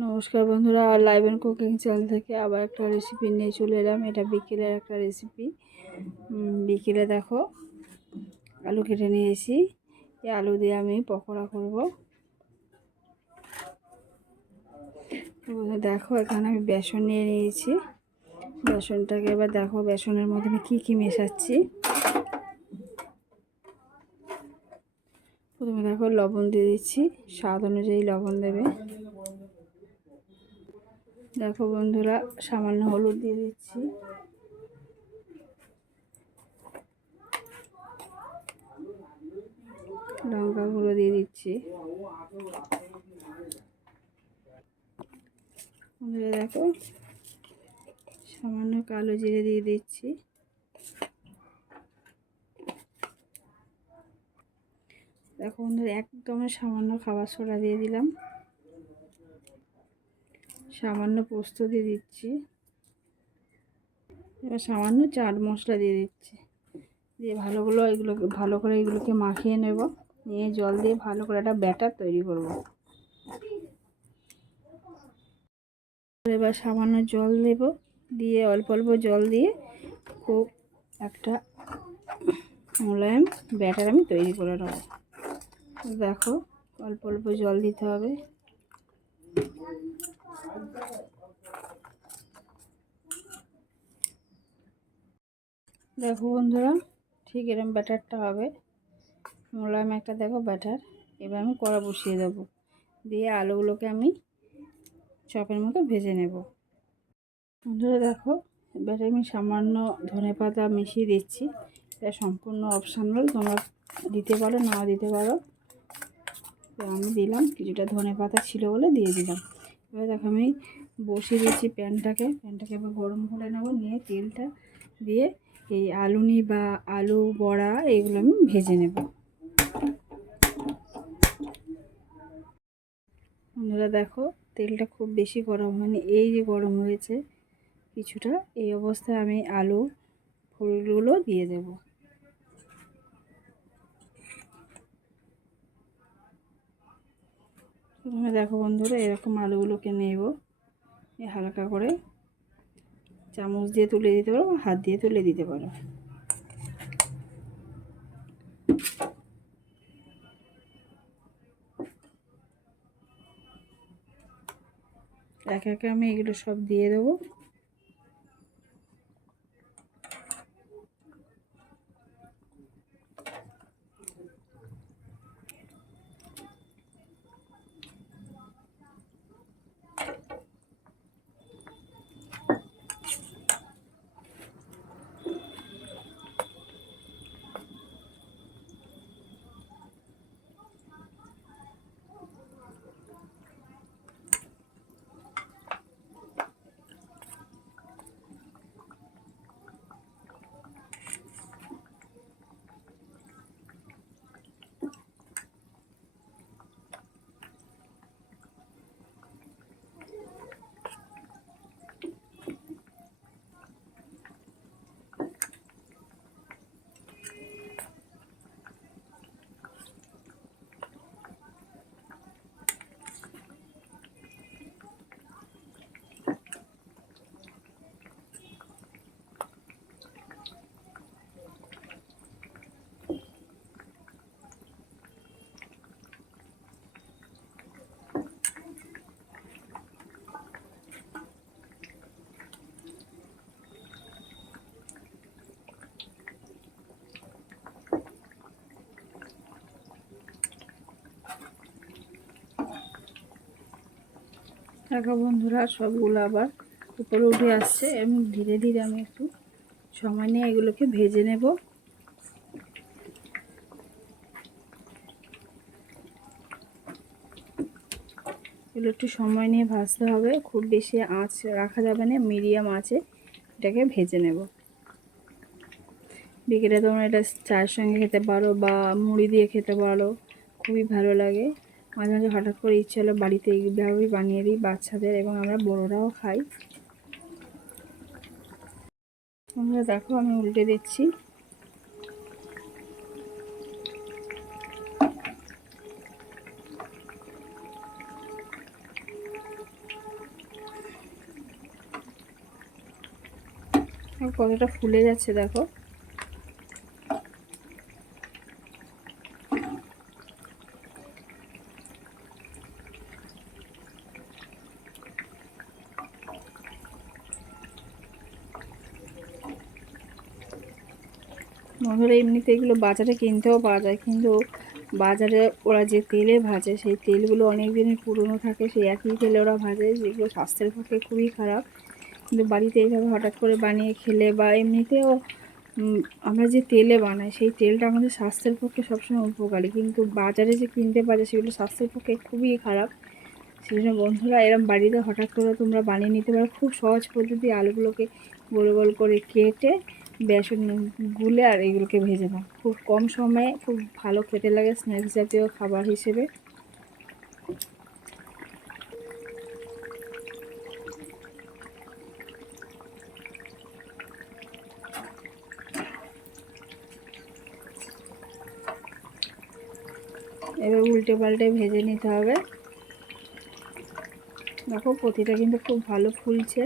নমস্কার বন্ধুরা, আর লাইভ অ্যান্ড কুকিং চ্যানেল থেকে আবার একটা রেসিপি নিয়ে চলে এলাম। এটা বিকেলের একটা রেসিপি বিকেলে দেখো, আলু কেটে নিয়েছি। এই আলু দিয়ে আমি পকোড়া করব। দেখো, এখানে আমি বেসন নিয়ে নিয়েছি। বেসনটাকে এবার দেখো, বেসনের মধ্যে আমি কী কী মেশাচ্ছি। প্রথমে দেখো, লবণ দিয়ে দিচ্ছি। স্বাদ অনুযায়ী লবণ দেবে। দেখো বন্ধুরা, সামান্য হলুদ দিয়ে দিচ্ছি। লঙ্কা গুঁড়ো দিয়ে দিচ্ছি। বন্ধুরা দেখো, সামান্য কালো জিরে দিয়ে দিচ্ছি। দেখো বন্ধুরা, একদম সামান্য খাবার সোডা দিয়ে দিলাম। সামান্য পোস্ত দিয়ে দিচ্ছি। এবার সামান্য চাট মশলা দিয়ে দিচ্ছি। দিয়ে ভালোগুলো এগুলোকে, ভালো করে এগুলোকে মাখিয়ে নেব। নিয়ে জল দিয়ে ভালো করে একটা ব্যাটার তৈরি করব। এবার সামান্য জল দেব। দিয়ে অল্প অল্প জল দিয়ে খুব একটা মোলায়েম ব্যাটার আমি তৈরি করে নেব। দেখো, অল্প অল্প জল দিতে হবে। দেখো বন্ধুরা, ঠিক এরকম ব্যাটারটা হবে। মোলায়েম একটা দেখো ব্যাটার, এবার আমি কড়া বসিয়ে দেব। দিয়ে আলুগুলোকে আমি চপের মতো ভেজে নেব। বন্ধুরা দেখো ব্যাটার আমি সামান্য ধনে পাতা মিশিয়ে দিচ্ছি। এটা সম্পূর্ণ অপশানাল, তোমরা দিতে পারো নাও দিতে পারো। তো আমি দিলাম, কিছুটা ধনে পাতা ছিল বলে দিয়ে দিলাম। এবার দেখো আমি বসিয়ে দিচ্ছি প্যানটাকে। প্যানটাকে এবার গরম করে নেব, নিয়ে তেলটা দিয়ে এই আলুনি বা আলু বড়া এগুলো আমি ভেজে নেব। বন্ধুরা দেখো, তেলটা খুব বেশি গরম হয়নি, এই যে গরম হয়েছে কিছুটা, এই অবস্থায় আমি আলু ফুলগুলো দিয়ে দেব। প্রথমে দেখো বন্ধুরা, এরকম আলুগুলোকে নেব। হালকা করে চামচ দিয়ে তুলে দিতে পারো হাত দিয়ে তুলে দিতে পারো। একে একে আমি এগুলো সব দিয়ে দেবো। দেখো বন্ধুরা, সবগুলো আবার উপরে উঠে আসছে এবং ধীরে ধীরে আমি একটু সময় নিয়ে এগুলোকে ভেজে নেব। এগুলো একটু সময় নিয়ে ভাজতে হবে, খুব বেশি আঁচ রাখা যাবে না, মিডিয়াম আঁচে এটাকে ভেজে নেব। বিকেলে তোমরা এটা চায়ের সঙ্গে খেতে পারো বা মুড়ি দিয়ে খেতে পারো, খুবই ভালো লাগে। মাঝে মাঝে হঠাৎ করে ইচ্ছে হলো বাড়িতে এইভাবেই বানিয়ে দিই বাচ্চাদের এবং আমরা বড়োরাও খাই। তোমরা দেখো, আমি উল্টে দিচ্ছি। কতটা ফুলে যাচ্ছে দেখো। বন্ধুরা এমনিতে এগুলো বাজারে কিনতেও পাওয়া যায়, কিন্তু বাজারে ওরা যে তেলে ভাজে, সেই তেলগুলো অনেক দিনের পুরনো থাকে, সেই একই তেলে ওরা ভাজে, যেগুলো স্বাস্থ্যের পক্ষে খুবই খারাপ। কিন্তু বাড়িতে এইভাবে হঠাৎ করে বানিয়ে খেলে বা এমনিতেও আমরা যে তেলে বানাই, সেই তেলটা আমাদের স্বাস্থ্যের পক্ষে সবসময় উপকারী। কিন্তু বাজারে যে কিনতে পারে সেগুলো স্বাস্থ্যের পক্ষে খুবই খারাপ। সেই জন্য বন্ধুরা, এরম বাড়িতে হঠাৎ করে তোমরা বানিয়ে নিতে পারো। খুব সহজ পদ্ধতি আলুগুলোকে গোল গোল করে কেটে বেসন গুলে আর এগুলোকে ভেজে নাও খুব কম সময়ে খুব ভালো খেতে লাগে স্ন্যাক্স জাতীয় খাবার হিসেবে। এবার উল্টে পাল্টে ভেজে নিতে হবে। দেখো প্রতিটা কিন্তু খুব ভালো ফুলছে।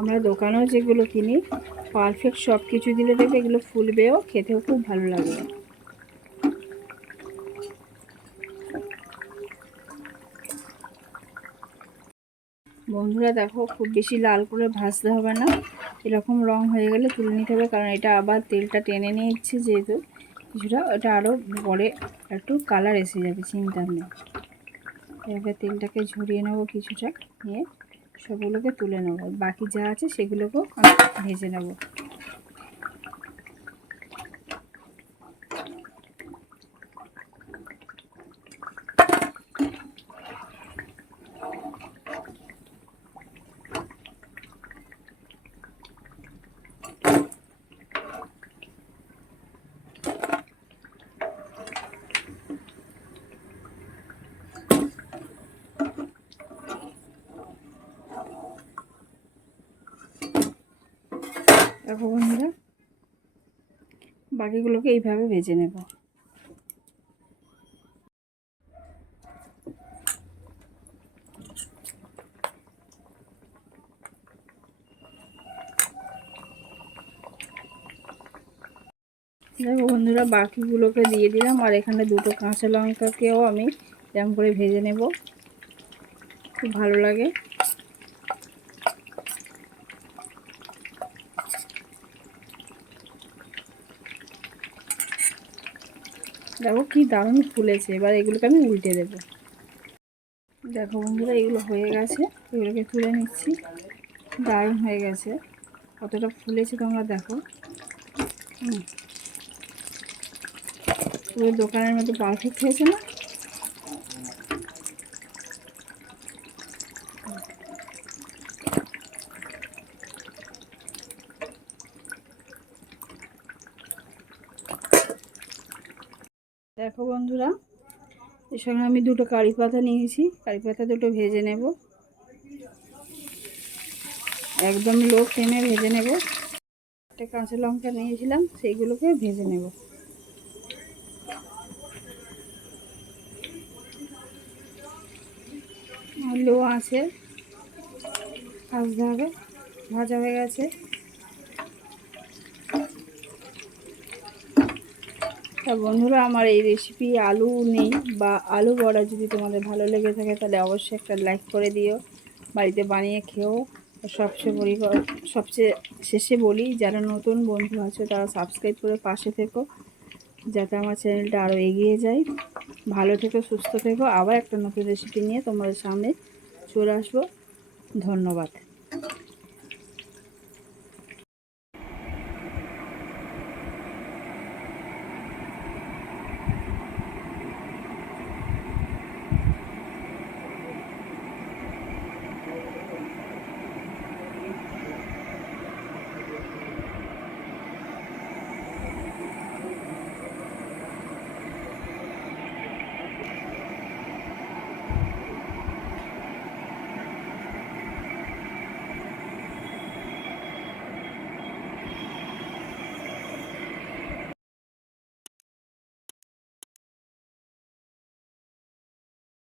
আমরা দোকানেও যেগুলো কিনি পারফেক্ট সব কিছু দিলে দেখবে এগুলো ফুলবেও, খেতেও খুব ভালো লাগে। বন্ধুরা দেখো, খুব বেশি লাল করে ভাজতে হবে না। এরকম রং হয়ে গেলে তুলে নিতে হবে, কারণ এটা আবার তেলটা টেনে নিচ্ছে যেহেতু। কিছুটা ওটা আরও পরে একটু কালার এসে যাবে, চিন্তা নেই। এবার তেলটাকে ঝরিয়ে নেব কিছুটা, নিয়ে। সবগুলোকে তুলে নেব। বাকি যা আছে সেগুলোকেও আমি ভেজে নেব। দেখো বন্ধুরা, বাকিগুলোকে এইভাবে ভেজে নেব। দেখো বন্ধুরা, বাকিগুলোকে দিয়ে দিলাম, আর এখানে দুটো কাঁচা লঙ্কাকেও আমি এরকম করে ভেজে নেব। খুব ভালো লাগে। দেখো কি দারুণ ফুলেছে। এবার এগুলোকে আমি উল্টে দেব। দেখো বন্ধুরা, এগুলো হয়ে গেছে। এগুলোকে তুলে নিচ্ছি। দারুণ হয়ে গেছে। কতটা ফুলেছে তোমরা দেখো। পুরো দোকানের মতো পারফেক্ট হয়েছে না? দেখো বন্ধুরা, এর সঙ্গে আমি দুটো কারি পাতা নিয়েছি। কারি পাতা দুটো ভেজে নেব। একদম লো ফ্লেমে ভেজে নেব। একটা কাঁচা লঙ্কা নিয়েছিলাম, সেইগুলোকে ভেজে নেব। লো আছে। ভাজতে হবে। ভাজা হয়ে গেছে। তা বন্ধুরা, আমার এই রেসিপি আলু নেই বা আলু বড়া যদি তোমাদের ভালো লেগে থাকে, তাহলে অবশ্যই একটা লাইক করে দিও। বাড়িতে বানিয়ে খেও। সবচেয়ে বলি, সবচেয়ে শেষে বলি, যারা নতুন বন্ধু আছে, তারা সাবস্ক্রাইব করে পাশে থেকো, যাতে আমার চ্যানেলটা আরও এগিয়ে যায়। ভালো থেকো, সুস্থ থেকো। আবার একটা নতুন রেসিপি নিয়ে তোমাদের সামনে চলে আসব। ধন্যবাদ।